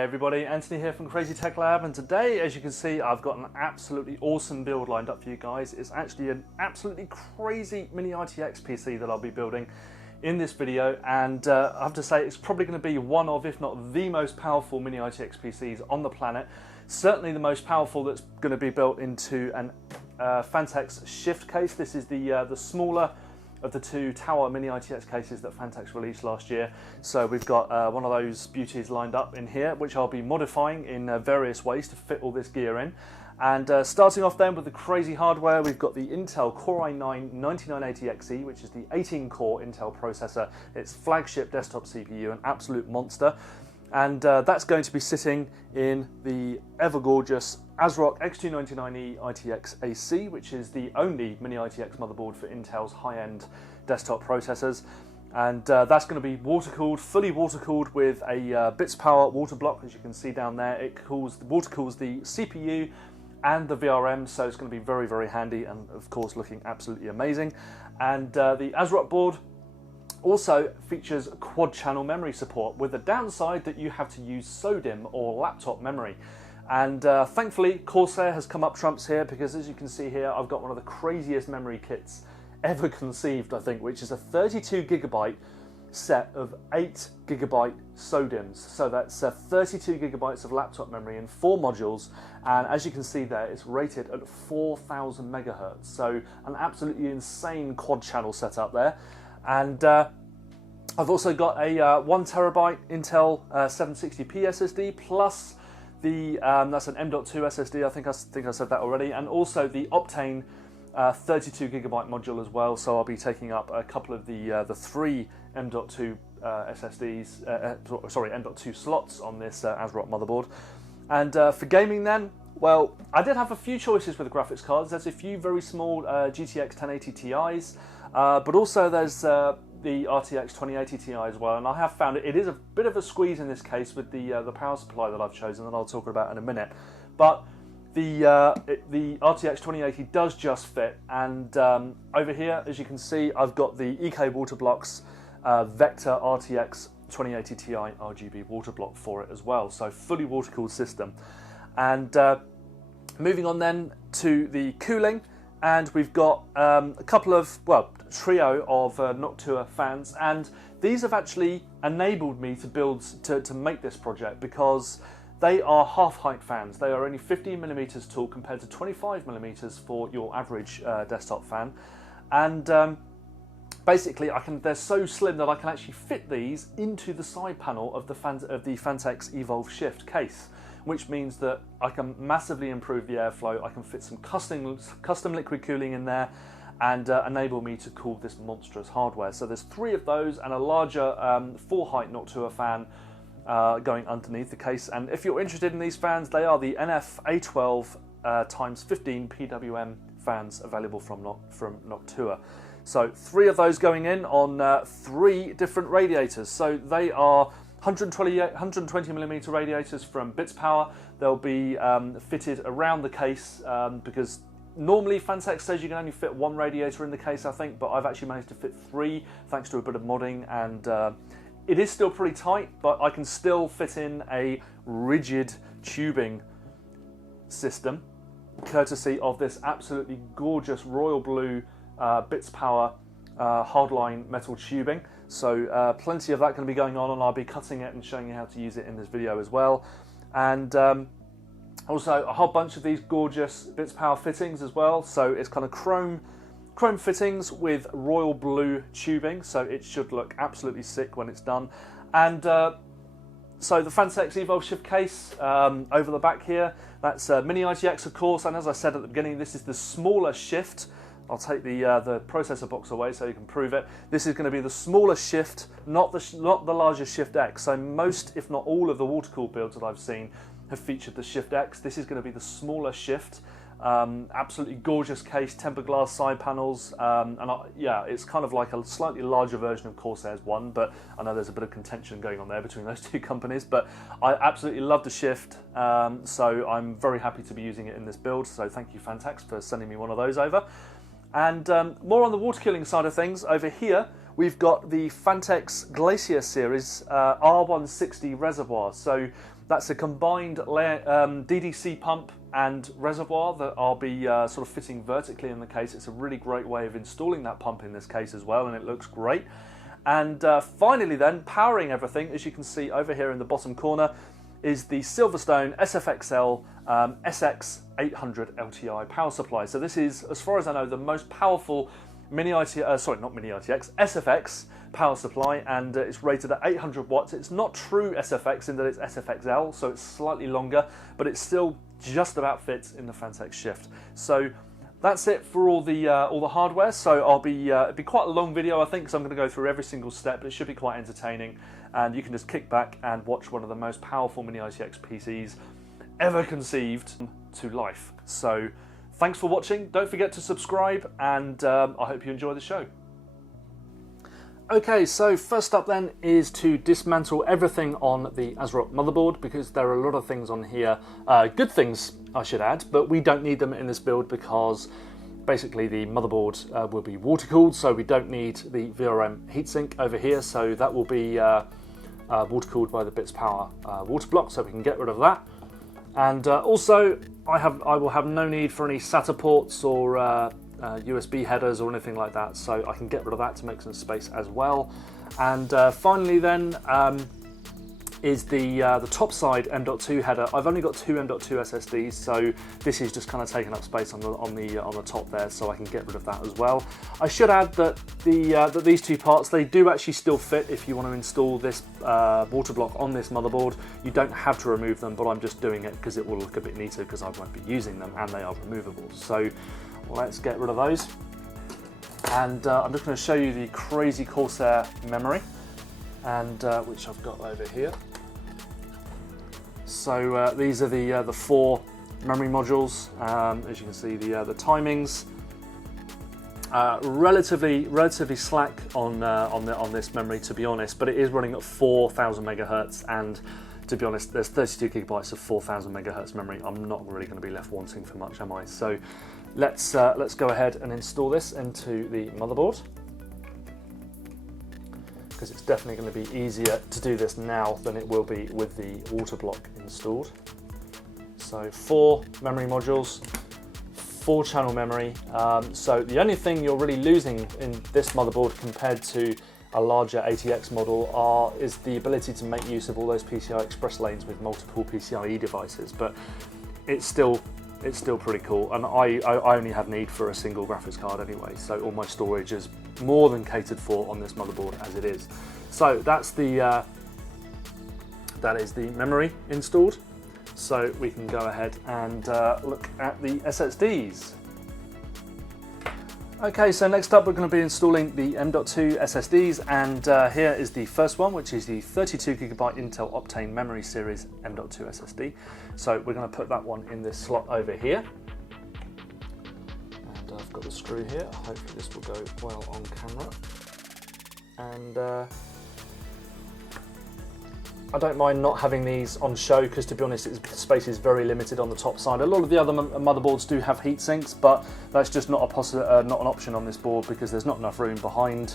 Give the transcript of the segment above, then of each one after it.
Hey everybody, Anthony here from Crazy Tech Lab, and today, as you can see, I've got an absolutely awesome build lined up for you guys. It's actually an absolutely crazy Mini-ITX PC that I'll be building in this video, and I have to say it's probably going to be one of, if not the most powerful Mini-ITX PCs on the planet. Certainly the most powerful that's going to be built into an Phanteks shift case. This is the smaller of the two tower Mini-ITX cases that Phanteks released last year. So we've got one of those beauties lined up in here, which I'll be modifying in various ways to fit all this gear in. And starting off then with the crazy hardware, we've got the Intel Core i9-9980XE, which is the 18-core Intel processor. It's flagship desktop CPU, an absolute monster. And that's going to be sitting in the ever-gorgeous ASRock X299E ITX AC, which is the only Mini-ITX motherboard for Intel's high-end desktop processors. And that's going to be water-cooled, fully water-cooled with a Bits Power water block, as you can see down there. It water-cools the CPU and the VRM, so it's going to be very, very handy and, of course, looking absolutely amazing. And the ASRock board also features quad-channel memory support, with the downside that you have to use SODIMM or laptop memory. And thankfully, Corsair has come up trumps here, because as you can see here, I've got one of the craziest memory kits ever conceived, I think, which is a 32GB set of 8GB SODIMMs. So that's 32 gigabytes of laptop memory in 4 modules, and as you can see there, it's rated at 4000 megahertz. So an absolutely insane quad-channel setup there. And I've also got a 1TB Intel 760p SSD, plus the that's an M.2 SSD. I think I said that already, and also the Optane 32GB module as well. So I'll be taking up a couple of the 3 M.2 SSDs, sorry, M.2 slots on this ASRock motherboard. And for gaming then, well, I did have a few choices with the graphics cards. There's a few very small GTX 1080 Ti's. But also there's the RTX 2080 Ti as well, and I have found it is a bit of a squeeze in this case with the power supply that I've chosen, that I'll talk about in a minute. But the RTX 2080 does just fit, and over here, as you can see, I've got the EK Water Block's Vector RTX 2080 Ti RGB water block for it as well, so fully water-cooled system. And moving on then to the cooling. And we've got a couple of, well, trio of Noctua fans, and these have actually enabled me to make this project, because they are half-height fans. They are only 15mm tall compared to 25mm for your average desktop fan. And basically, they're so slim that I can actually fit these into the side panel of the Phanteks Evolv Shift case, which means that I can massively improve the airflow. I can fit some custom liquid cooling in there, and enable me to cool this monstrous hardware. So there's 3 of those, and a larger 4-height Noctua fan going underneath the case. And if you're interested in these fans, they are the NF A12 x 15 PWM fans available from Noctua. So 3 of those going in on 3 different radiators. So they are 120mm radiators from Bits Power. They'll be fitted around the case, because normally Phanteks says you can only fit 1 radiator in the case, I think, but I've actually managed to fit 3 thanks to a bit of modding, and it is still pretty tight, but I can still fit in a rigid tubing system, courtesy of this absolutely gorgeous royal blue Bits Power hardline metal tubing. So plenty of that going to be going on, and I'll be cutting it and showing you how to use it in this video as well. And also a whole bunch of these gorgeous Bits Power fittings as well. So it's kind of chrome fittings with royal blue tubing, so it should look absolutely sick when it's done. And so the Phanteks Evolv Shift case over the back here, that's Mini-ITX, of course, and as I said at the beginning, this is the smaller shift. I'll take the processor box away so you can prove it. This is going to be the smaller shift, not the larger Shift X. So most, if not all, of the water-cooled builds that I've seen have featured the Shift X. This is going to be the smaller shift. Absolutely gorgeous case, tempered glass side panels, yeah, it's kind of like a slightly larger version of Corsair's one, but I know there's a bit of contention going on there between those 2 companies. But I absolutely love the Shift, so I'm very happy to be using it in this build. So thank you, Phanteks, for sending me one of those over. And more on the water cooling side of things, over here we've got the Phanteks Glacier series R160 reservoir. So That's a combined DDC pump and reservoir that I'll be sort of fitting vertically in the case. It's a really great way of installing that pump in this case as well, and it looks great. And finally then, powering everything, as you can see over here in the bottom corner, is the Silverstone SFXL SX800 LTI power supply. So this is, as far as I know, the most powerful SFX power supply, and it's rated at 800 watts. It's not true SFX in that it's SFXL, so it's slightly longer, but it still just about fits in the Phanteks Shift. So that's it for all the hardware. So I'll be it'll be quite a long video, I think, because I'm going to go through every single step. But it should be quite entertaining, and you can just kick back and watch one of the most powerful Mini-ITX PCs ever conceived to life. So thanks for watching. Don't forget to subscribe, and I hope you enjoy the show. Okay, so first up then is to dismantle everything on the ASRock motherboard, because there are a lot of things on here, good things I should add, but we don't need them in this build because basically the motherboard will be water cooled, so we don't need the VRM heatsink over here, so that will be water cooled by the Bits Power water block, so we can get rid of that. And also I will have no need for any SATA ports or USB headers or anything like that, so I can get rid of that to make some space as well. And finally then is the top side M.2 header. I've only got two M.2 SSDs, so this is just kind of taking up space on the top there, so I can get rid of that as well. I should add that that these two parts, they do actually still fit if you want to install this water block on this motherboard. You don't have to remove them, but I'm just doing it because it will look a bit neater because I won't be using them and they are removable. So let's get rid of those. And I'm just going to show you the crazy Corsair memory, and which I've got over here. So these are the four memory modules. As you can see, the timings relatively slack on this memory, to be honest, but it is running at 4,000 megahertz, and to be honest, there's 32 gigabytes of 4,000 megahertz memory. I'm not really going to be left wanting for much, am I? So let's go ahead and install this into the motherboard, because it's definitely going to be easier to do this now than it will be with the water block installed. So 4 memory modules, 4 channel memory. So the only thing you're really losing in this motherboard compared to a larger ATX model is the ability to make use of all those PCI Express lanes with multiple PCIe devices, but it's still pretty cool, and I only have need for a single graphics card anyway, so all my storage is more than catered for on this motherboard as it is. So that is the memory installed, so we can go ahead and look at the SSDs. Okay, so next up we're going to be installing the M.2 SSDs, and here is the first one, which is the 32GB Intel Optane Memory Series M.2 SSD. So we're going to put that one in this slot over here. And I've got the screw here, hopefully this will go well on camera. And I don't mind not having these on show because, to be honest, space is very limited on the top side. A lot of the other motherboards do have heat sinks, but that's just not an option on this board because there's not enough room behind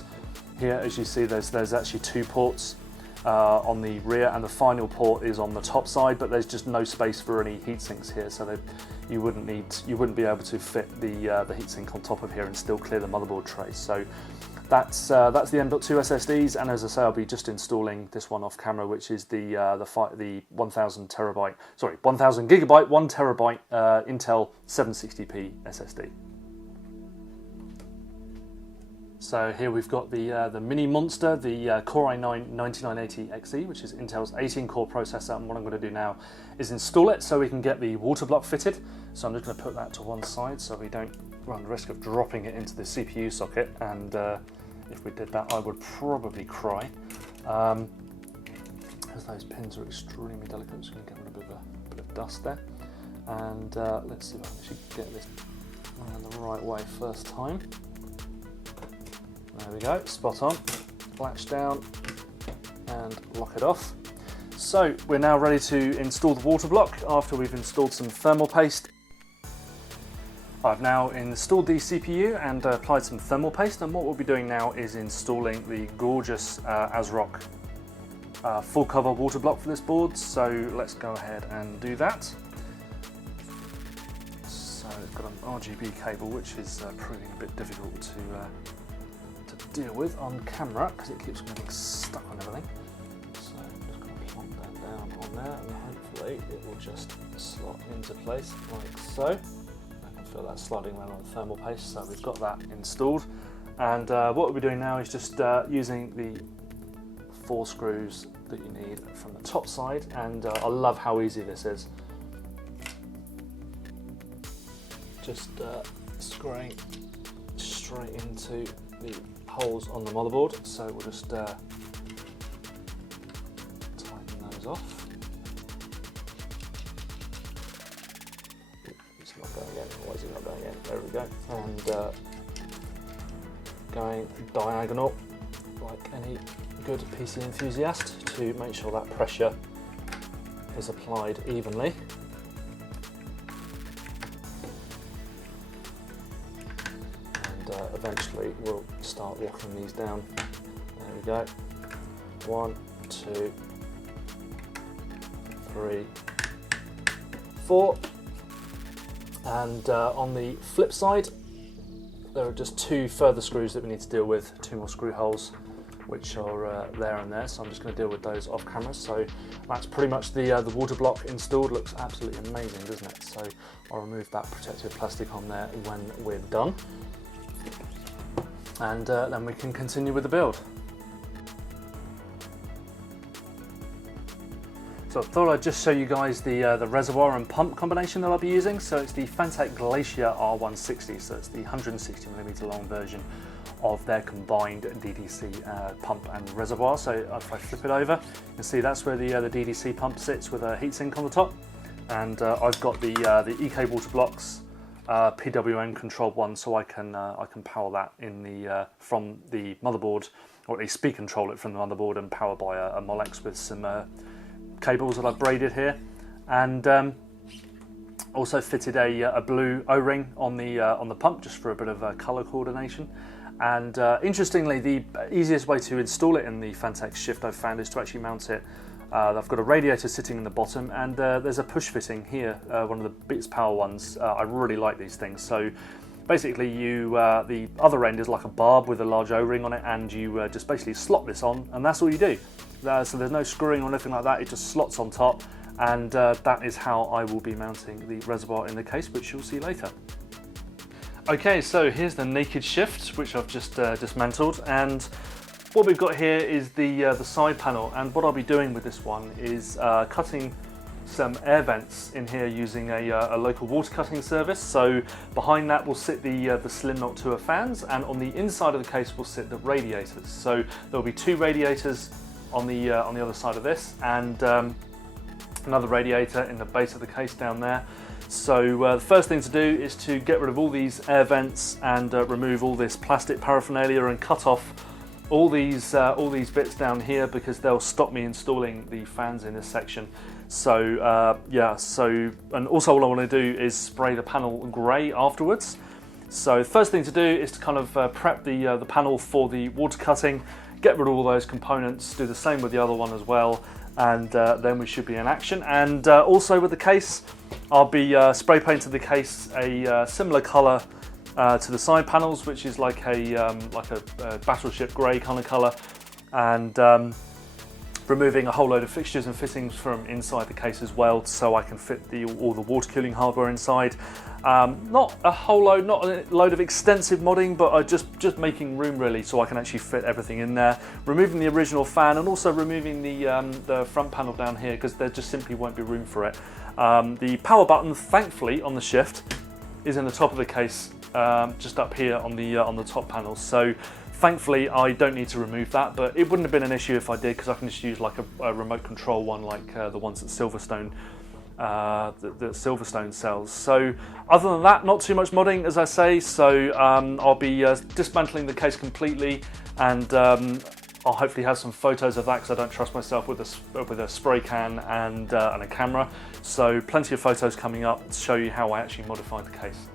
here. As you see, there's actually 2 ports on the rear, and the final port is on the top side, but there's just no space for any heat sinks here, so you wouldn't be able to fit the heat sink on top of here and still clear the motherboard tray. So that's the M.2 SSDs, and as I say, I'll be just installing this one off camera, which is the 1000 gigabyte 1 terabyte Intel 760p SSD. So here we've got the mini monster, the Core i9 9980XE, which is Intel's 18-core processor, and what I'm going to do now is install it so we can get the water block fitted. So I'm just going to put that to one side so we don't run the risk of dropping it into the CPU socket, and if we did that I would probably cry, as those pins are extremely delicate. I'm just going to get rid of a bit of dust there, and let's see if I can actually get this around the right way first time. There we go, spot on. Latch down and lock it off. So we're now ready to install the water block after we've installed some thermal paste. I've now installed the CPU and applied some thermal paste, and what we'll be doing now is installing the gorgeous ASRock full cover water block for this board, so let's go ahead and do that. So we've got an RGB cable, which is proving a bit difficult to deal with on camera because it keeps getting stuck on everything. So I'm just going to plonk that down on there, and hopefully it will just slot into place like so. I can feel that sliding around on the thermal paste, so we've got that installed. And what we'll be doing now is just using the 4 screws that you need from the top side, and I love how easy this is. Just screwing straight into the holes on the motherboard, so we'll just tighten those off. It's not going in. Why is it not going in? There we go. And going diagonal like any good PC enthusiast to make sure that pressure is applied evenly. And eventually we'll start locking these down. There we go. 1, 2, 3, 4. And on the flip side, there are just 2 further screws that we need to deal with, 2 more screw holes, which are there and there, so I'm just going to deal with those off camera. So that's pretty much the water block installed. Looks absolutely amazing, doesn't it? So I'll remove that protective plastic on there when we're done, and then we can continue with the build. So I thought I'd just show you guys the reservoir and pump combination that I'll be using. So it's the Phanteks Glacier R160, so it's the 160mm long version of their combined DDC pump and reservoir. So if I flip it over, you can see that's where the DDC pump sits with a heatsink on the top, and I've got the EK water blocks PWM controlled one, so I can power that in the from the motherboard, or at least speed control it from the motherboard and power by a Molex with some cables that I've braided here, and also fitted a blue O-ring on the pump just for a bit of colour coordination. And interestingly, the easiest way to install it in the Phanteks Shift I've found is to actually mount it. I've got a radiator sitting in the bottom, and there's a push fitting here, one of the Beats Power ones. I really like these things. So basically, the other end is like a barb with a large O-ring on it, and you just basically slot this on, and that's all you do. So there's no screwing or anything like that. It just slots on top, and that is how I will be mounting the reservoir in the case, which you'll see later. Okay, so here's the naked shift, which I've just dismantled, and what we've got here is the side panel. And what I'll be doing with this one is cutting some air vents in here using a local water cutting service. So behind that will sit the slim Noctua fans, and on the inside of the case will sit the radiators. So there'll be 2 radiators on the other side of this, and another radiator in the base of the case down there. So the first thing to do is to get rid of all these air vents and remove all this plastic paraphernalia and cut off all these bits down here, because they'll stop me installing the fans in this section. So yeah, and also what I want to do is spray the panel grey afterwards. So the first thing to do is to kind of prep the panel for the water cutting, get rid of all those components, do the same with the other one as well, and then we should be in action. And also with the case, I'll be spray painting the case a similar colour to the side panels, which is like a battleship grey kind of colour, and removing a whole load of fixtures and fittings from inside the case as well, so I can fit all the water cooling hardware inside. Not a whole load, not a load of extensive modding, but just making room really, so I can actually fit everything in there. Removing the original fan, and also removing the front panel down here, because there just simply won't be room for it. The power button, thankfully, on the Shift is in the top of the case, just up here on the top panel. So thankfully I don't need to remove that, but it wouldn't have been an issue if I did, because I can just use like a remote control one, like the ones that Silverstone sells. So other than that, not too much modding, as I say. So I'll be dismantling the case completely, and I'll hopefully have some photos of that, because I don't trust myself with a spray can and a camera. So plenty of photos coming up to show you how I actually modified the case.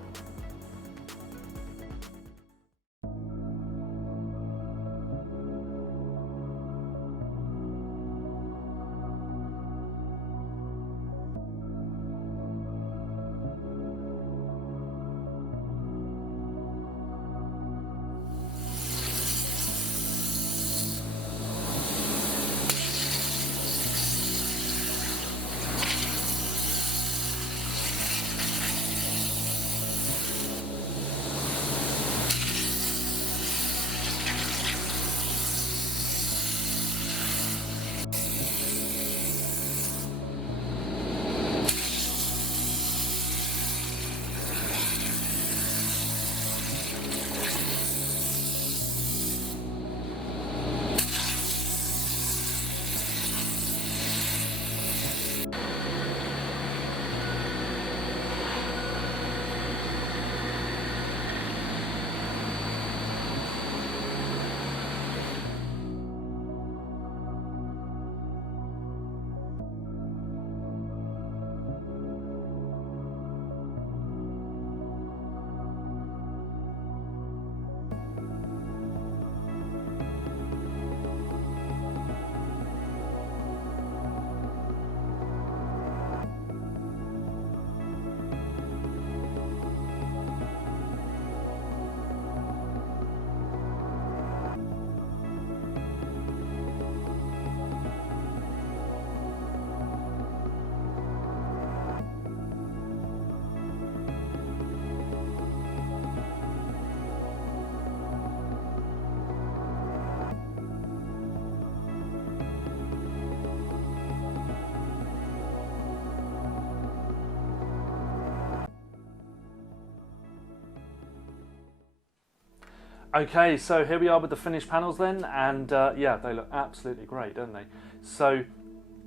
Okay, so here we are with the finished panels then, and yeah, they look absolutely great, don't they? So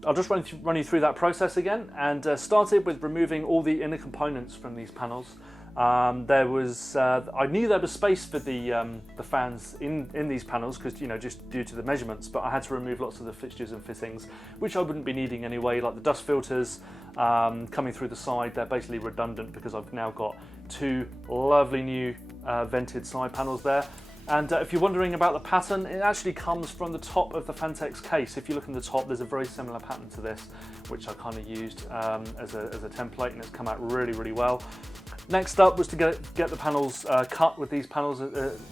I'll just run you through that process again, and started with removing all the inner components from these panels. I knew there was space for the fans in these panels because, you know, just due to the measurements, but I had to remove lots of the fixtures and fittings which I wouldn't be needing anyway, like the dust filters coming through the side. They're basically redundant because I've now got two lovely new vented side panels there. And if you're wondering about the pattern, it actually comes from the top of the Phanteks case. If you look in the top, there's a very similar pattern to this, which I kind of used as a template, and it's come out really, really well. Next up was to get the panels cut with these panels,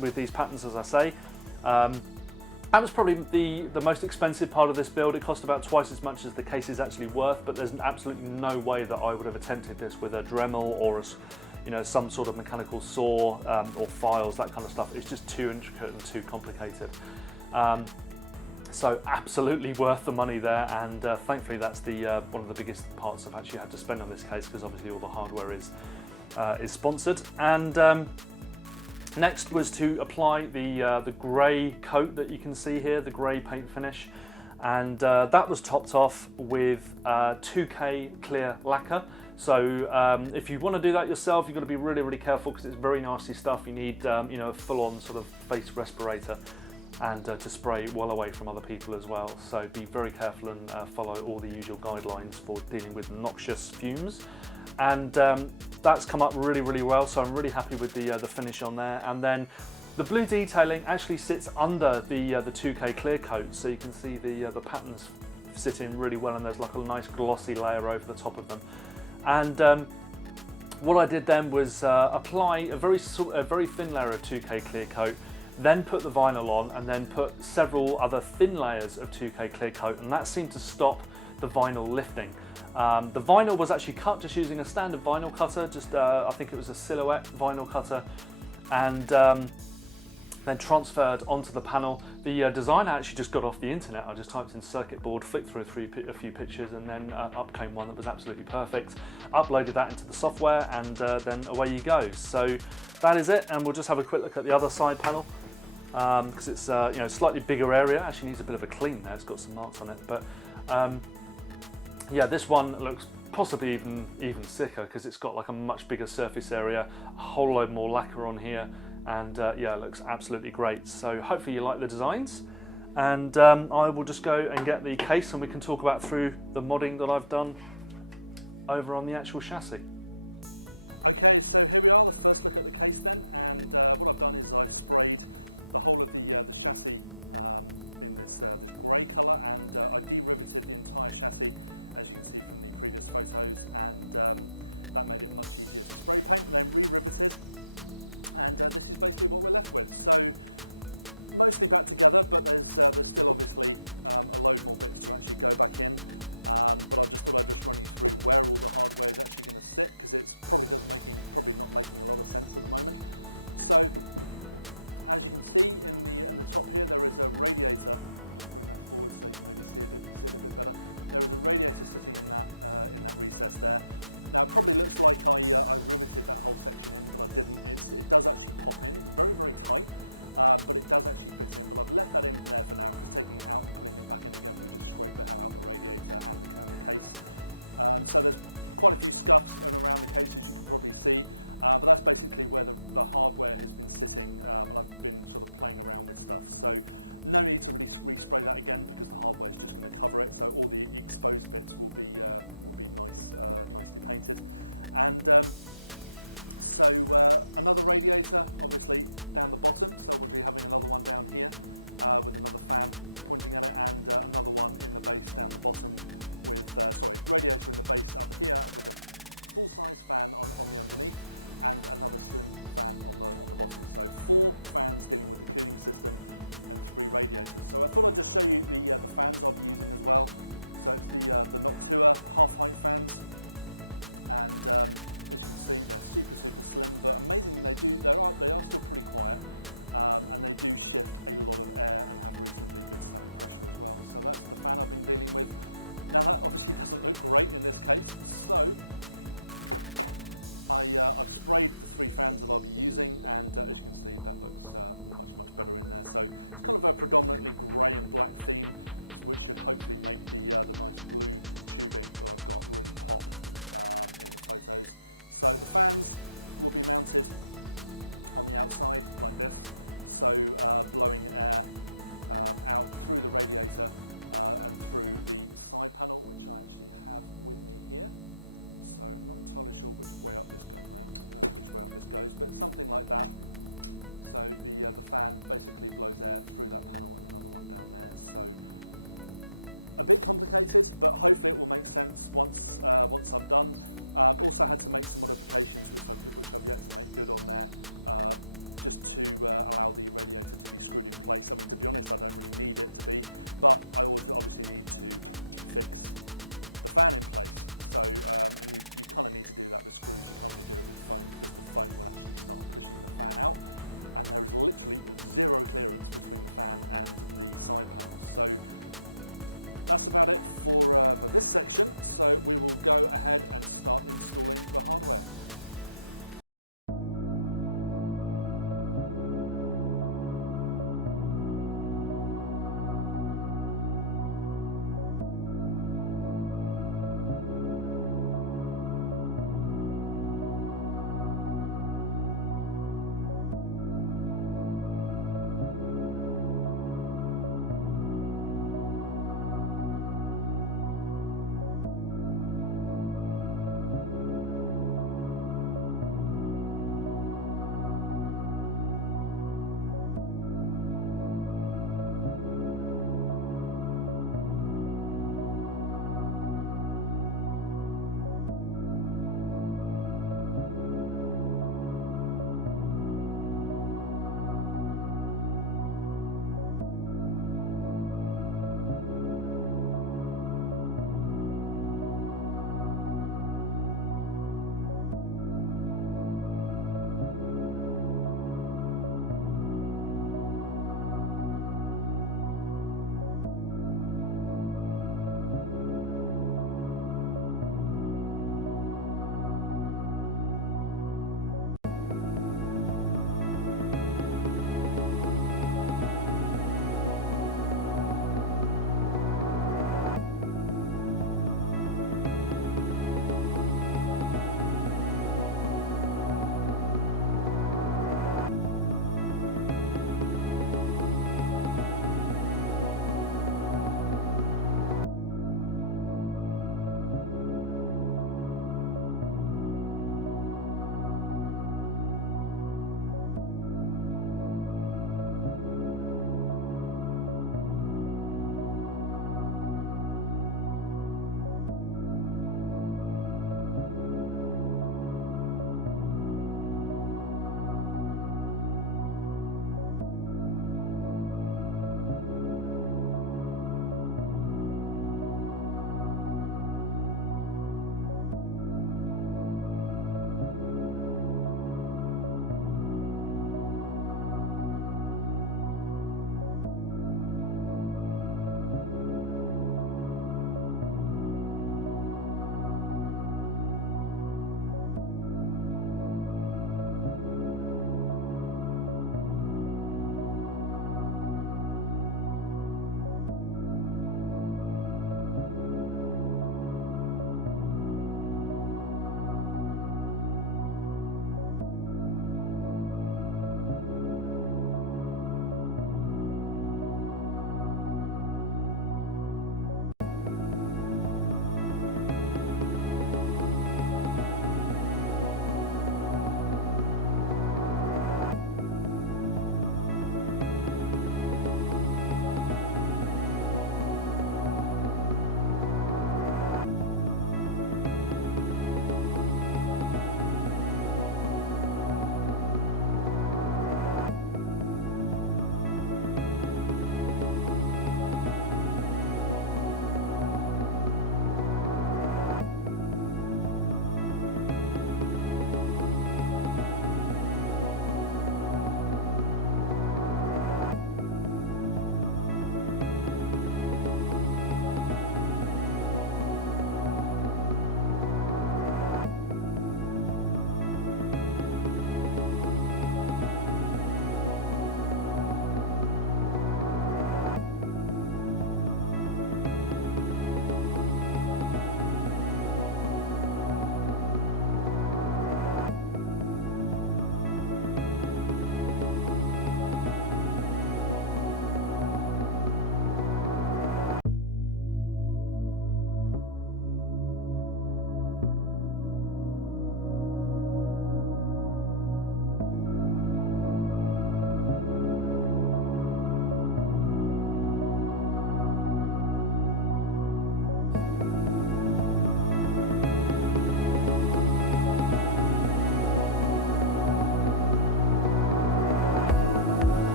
with these patterns, as I say. That was probably the most expensive part of this build. It cost about twice as much as the case is actually worth, but there's absolutely no way that I would have attempted this with a Dremel or some sort of mechanical saw or files, that kind of stuff. It's just too intricate and too complicated. So absolutely worth the money there, and thankfully that's one of the biggest parts I've actually had to spend on this case, because obviously all the hardware is sponsored. And next was to apply the grey coat that you can see here, the grey paint finish, and that was topped off with 2K clear lacquer. So if you want to do that yourself, you've got to be really, really careful because it's very nasty stuff. You need a full-on sort of face respirator, and to spray well away from other people as well. So be very careful and follow all the usual guidelines for dealing with noxious fumes. And that's come up really, really well, so I'm really happy with the finish on there. And then the blue detailing actually sits under the 2K clear coat, so you can see the patterns sit in really well, and there's like a nice glossy layer over the top of them. And what I did then was apply a very thin layer of 2K clear coat, then put the vinyl on, and then put several other thin layers of 2K clear coat, and that seemed to stop the vinyl lifting. The vinyl was actually cut just using a standard vinyl cutter, I think it was a Silhouette vinyl cutter, and then transferred onto the panel. The design I actually just got off the internet. I just typed in circuit board, flicked through a few pictures, and then up came one that was absolutely perfect. Uploaded that into the software, and then away you go. So that is it, and we'll just have a quick look at the other side panel, because it's slightly bigger area. Actually needs a bit of a clean there. It's got some marks on it, but yeah, this one looks possibly even sicker because it's got like a much bigger surface area, a whole load more lacquer on here, and yeah, it looks absolutely great. So hopefully you like the designs, and I will just go and get the case, and we can talk about through the modding that I've done over on the actual chassis.